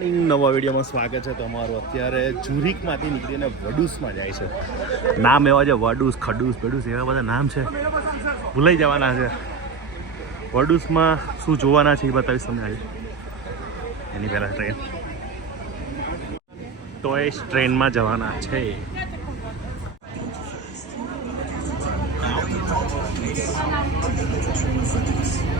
Morning નવા વિડીયોમાં સ્વાગત છે તમારું. અત્યારે જુરિકમાંથી નીકળીને વડુસમાં જાય છે. નામ એવા છે, વડુસ, ખડુસ, બેડુસ, એવા બધા નામ છે. ભૂલાઈ જવાના છે. વડુસમાં શું જોવાના છે એ બતાવીશ તમને આજે. એની પહેલાં ટ્રેન ટોયસ ટ્રેનમાં જવાના છે. which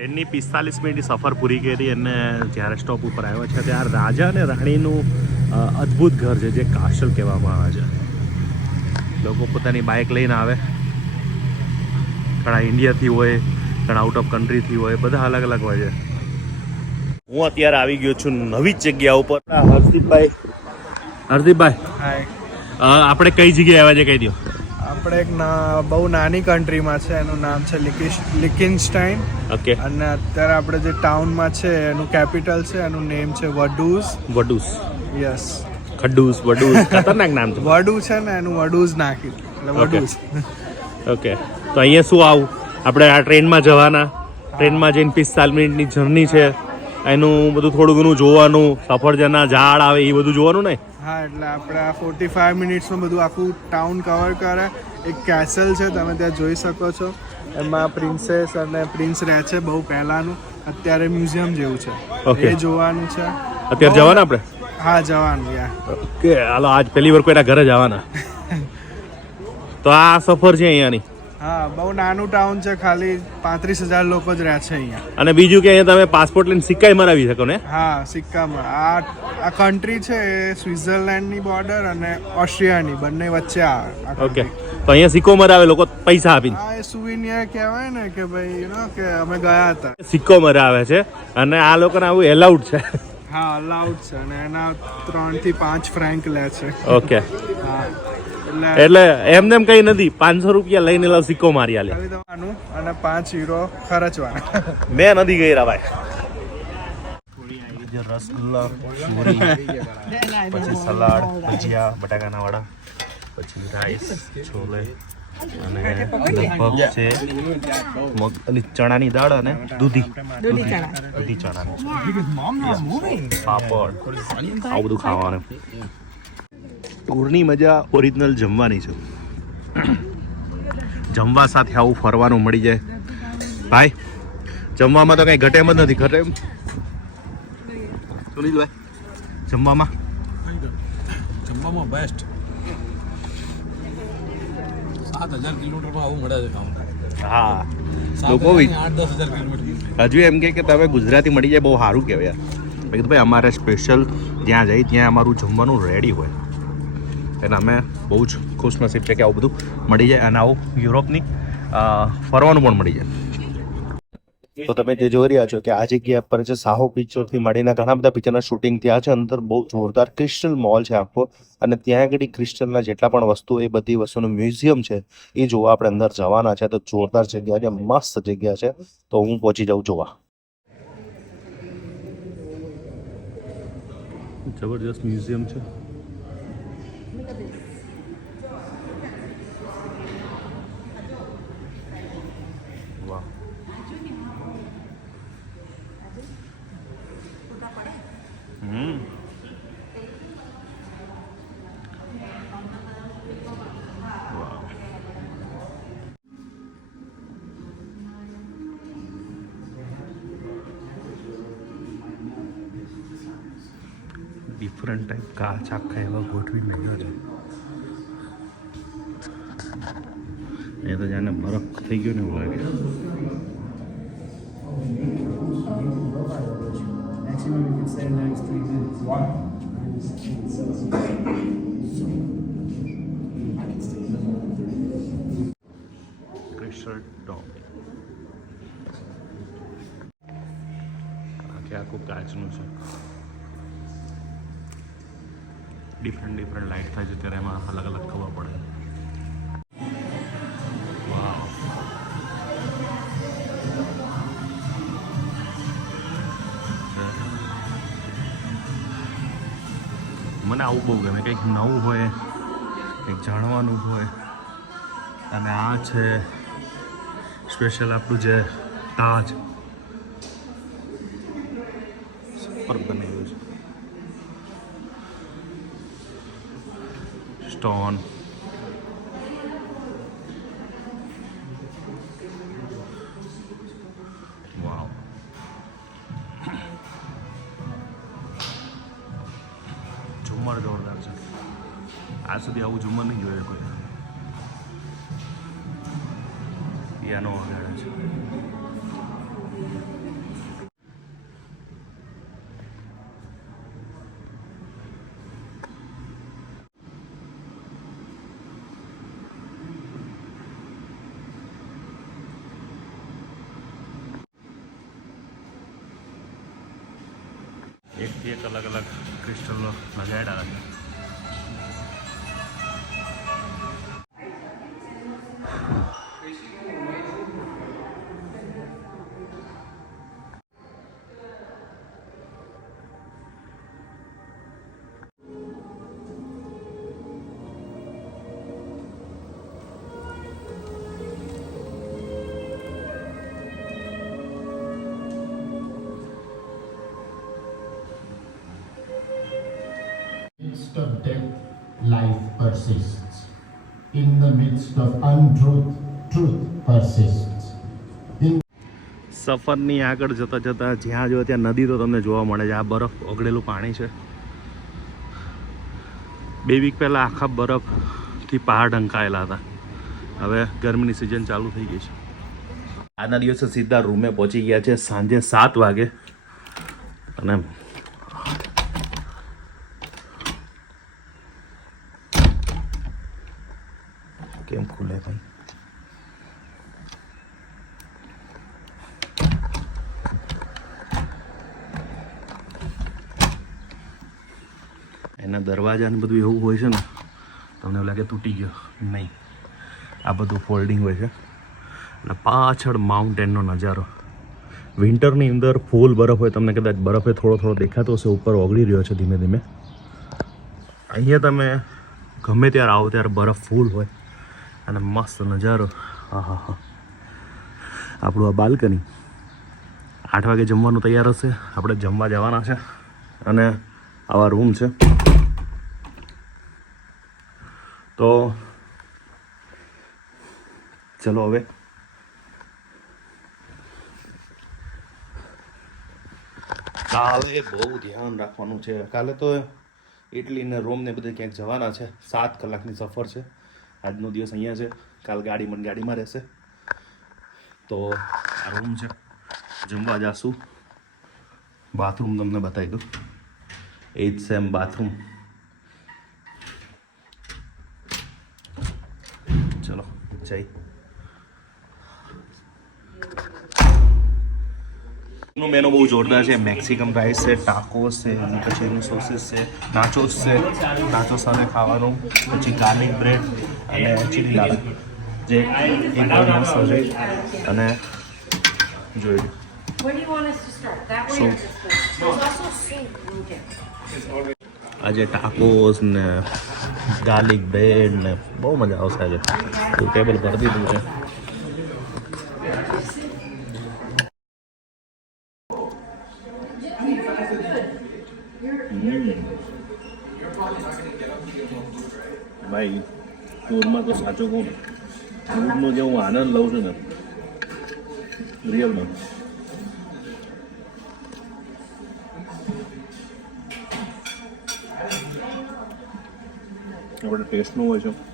ટ્રેનની પિસ્તાલીસ મિનિટની સફર પૂરી કરી અને જ્યારે સ્ટોપ ઉપર આવ્યા છે ત્યારે રાજા અને રાણીનું અદ્ભુત ઘર છે જે કાશલ કહેવામાં આવે છે. લોકો પોતાની બાઇક લઈને આવે. ઘણા ઇન્ડિયાથી હોય ઘણા આઉટ ઓફ કન્ટ્રીથી હોય બધા અલગ અલગ હોય છે. હું અત્યારે આવી ગયો છું નવી જ જગ્યા ઉપર. હર્ષદીપભાઈ હર્ષદીપભાઈ આપણે કઈ જગ્યાએ આવ્યા છે કહી દો આપણે એક ના બહુ નાની કન્ટ્રીમાં છે એનું નામ છે લિકિન્સ્ટાઇન. ઓકે અને અત્યારે આપણે જે ટાઉનમાં છે એનું કેપિટલ છે એનું નેમ છે વડુસ વડુસ યસ ખડુસ વડુસ ખતરનાક નામ છે. વડુ છે ને એનું વડુઝ નાખ્યું. એટલે વડુસ ઓકે તો અહીંયા શું આવું? આપણે આ ટ્રેનમાં જવાના. ટ્રેનમાં જઈને પિસ્તાલીસ મિનિટની જર્ની છે. એનું બધું થોડું ઘણું જોવાનું સફરજનના ઝાડ આવે એ બધું જોવાનું ને? હા એટલે આપણે આ ફોર્ટી ફાઈવ મિનિટ્સમાં બધું આખું ટાઉન કવર કરે. એક કેસલ છે તમે ત્યાં જોઈ શકો છો. એમાં પ્રિન્સેસ અને પ્રિન્સ રહે છે બહુ પહેલાનું. અત્યારે મ્યુઝિયમ જેવું છે. એ જોવાનું છે. અત્યારે જવાના આપણે? હા જવાનું યાર ઓકે હાલો આજ પહેલી વાર કોઈના ઘરે જવાના. તો આ સફર છે અહીંયાની. હા બહુ નાનું ટાઉન છે ખાલી પાંત્રીસ હજાર લોકો જ રહે છે અહીંયા. અને બીજું કે અહીંયા તમે પાસપોર્ટ લઈને સિક્કાય મરાવી શકો ને? હા સિક્કામાં. આ આ કન્ટ્રી છે એ સ્વિટ્ઝરલેન્ડની બોર્ડર અને ઓસ્ટ્રિયાની બંને વચ્ચે આ ઓકે તો અહીંયા સિક્કો મરાવે લોકો પૈસા આપીને. હા એ સુવિનિયર કહેવાય ને કે ભાઈ યુ નો કે અમે ગયા હતા. સિક્કો મરાવે છે. અને આ લોકોને આવું એલાઉડ છે. હા અલાઉડ છે. અને એના ત્રણથી પાંચ ફ્રેન્ક લે છે. ઓકે હા. એટલે એમને એમ કઈ નથી પાંચસો રૂપિયા લઈને એલા સિક્કો મારી આલે. અને પાંચ યુરો ખર્ચવાના. મેં નથી ગઈ ભાઈ. રસગુલ્લા પૂરી પછી સલાડ ભજીયા બટાકાના વડા પછી રાઈસ છોલે અને લગભગ છે મગ અને ચણાની દાળ અને દૂધી. દૂધી ચણા. દૂધી ચણાની. પાપડ. આવું બધું ખાવાનું. ટૂરની મજા ઓરિજિનલ જમવાની છે. જમવા સાથે આવું ફરવાનું મળી જાય. ભાઈ જમવામાં તો કઈ ઘટે એમ જ નથી ઘટે એમ સુનિલભાઈ જમવામાં? જમવામાં બેસ્ટ સાત હજાર કિલોમીટરમાં આવું મળે છે કામ હા. લોકો આઠ દસ હજાર કિલોમીટર હજુ એમ કે કે તમે ગુજરાતી મળી જાય બહુ સારું કહેવાય યાર. ભાઈ અમારે સ્પેશિયલ જ્યાં જઈ ત્યાં અમારું જમવાનું રેડી હોય. એટલે અમે બહુ જ ખુશનસીબ છે કે આવું બધું મળી જાય અને આવું યુરોપની ફરવાનું પણ મળી જાય. તો તમે જે જોઈ રહ્યા છો કે આ જગ્યા પર છે સાહો પિક્ચરથી મળીને ઘણા બધા પિક્ચરના શૂટિંગ થયા છે અંદર બહુ જોરદાર ક્રિસ્ટલ મોલ છે આખો અને ત્યાં આગળ ક્રિસ્ટલના જેટલા પણ વસ્તુ એ બધી વસ્તુનું મ્યુઝિયમ છે એ જોવા આપણે અંદર જવાના છે. તો જોરદાર જગ્યા છે મસ્ત જગ્યા છે. તો હું પહોંચી જાઉં જોવા. જબરજસ્ત મ્યુઝિયમ છે. explícate. ડિફરન્ટ ટાઈપ કાચ આખા એવા ગોઠવી નાખ્યા છે એ તો જાણે બરફ થઈ ગયો ને એવું લાગે Maximum ટોપ કે આખું કાચનું છે ડિફરન્ટ ડિફરન્ટ લાઇટ થાય છે, ત્યારે એમાં અલગ અલગ ખબર પડે. મને આવું બહુ ગમે, કંઈક નવું હોય, કંઈક જાણવાનું હોય. અને આ છે સ્પેશિયલ આપણું જે તાજ. સુપર બનેલું છે. સ્ટોન વાવ ઝુમ્મર જોરદાર છે. આજ સુધી આવું ઝુમ્મર નહીં જોયું કોઈ. પિયાનો વગાડે છે. એક અલગ અલગ ક્રિસ્ટલો લગાડ્યા છે. Midst of death, life persists. In the midst of untruth, truth persists. સફરની આગળ જતા જતા જ્યાં જો ત્યાં નદી તો તમને જોવા મળે છે. આ બરફ ઓગળેલું પાણી છે. બે વીક પહેલાં આખા બરફથી પહાડ ઢંકાયેલા હતા. હવે ગરમીની સિઝન ચાલુ થઈ ગઈ છે. આજના દિવસે સીધા રૂમે પહોંચી ગયા છે. સાંજે સાત વાગે. અને કેમ ખુલે ભાઈ એના દરવાજા ને બધું એવું હોય છે ને, તમને એવું લાગે તૂટી ગયો. નહીં. આ બધું ફોલ્ડિંગ હોય છે. અને પાછળ માઉન્ટેનનો નજારો. વિન્ટરની અંદર ફૂલ બરફ હોય, તમને કદાચ બરફે થોડો થોડો દેખાતો હશે, ઉપર ઓગળી રહ્યો છે ધીમે ધીમે. અહીંયા તમે ગમે ત્યારે આવો ત્યારે બરફ ફૂલ હોય. અને મસ્ત નજારો. હા હા આપણું આ બાલ્કની. આઠ વાગે જમવાનું તૈયાર હશે. આપણે જમવા જવાના છે. અને આવા રૂમ છે. તો ચલો હવે. કાલે બહુ ધ્યાન રાખવાનું છે. કાલે તો ઇટલી ને રોમ ને બધે ક્યાંક જવાના છે. સાત કલાકની સફર છે. આજનો દિવસ અહીંયા છે. કાલ ગાડી મને ગાડીમાં રહેશે. તો આ રૂમ છે. જમવા જાશું. બાથરૂમ તમને બતાવી દઉં. એ જ સેમ બાથરૂમ ચલો જઈ મેનુ બહુ જોરદાર છે. મેક્સિકન રાઈસ છે ટાકોસ છે પછી એનું સોસીસ છે નાચોસ છે. નાચોસ સાથે ખાવાનું, પછી ગાર્લિક બ્રેડ અને ચીલી લાલ જે એકદમ મસ્ત છે અને જોઈ. આજે ટાકોસ ને ગાર્લિક બ્રેડ ને બહુ મજા આવશે આજે ટેબલ ભરી દીધું છે ભાઈ ટૂરમાં તો સાચું કહું ટૂરનો જે હું આનંદ લઉં છું ને, રિયલમાં. આપણે ટેસ્ટનું હોય છે.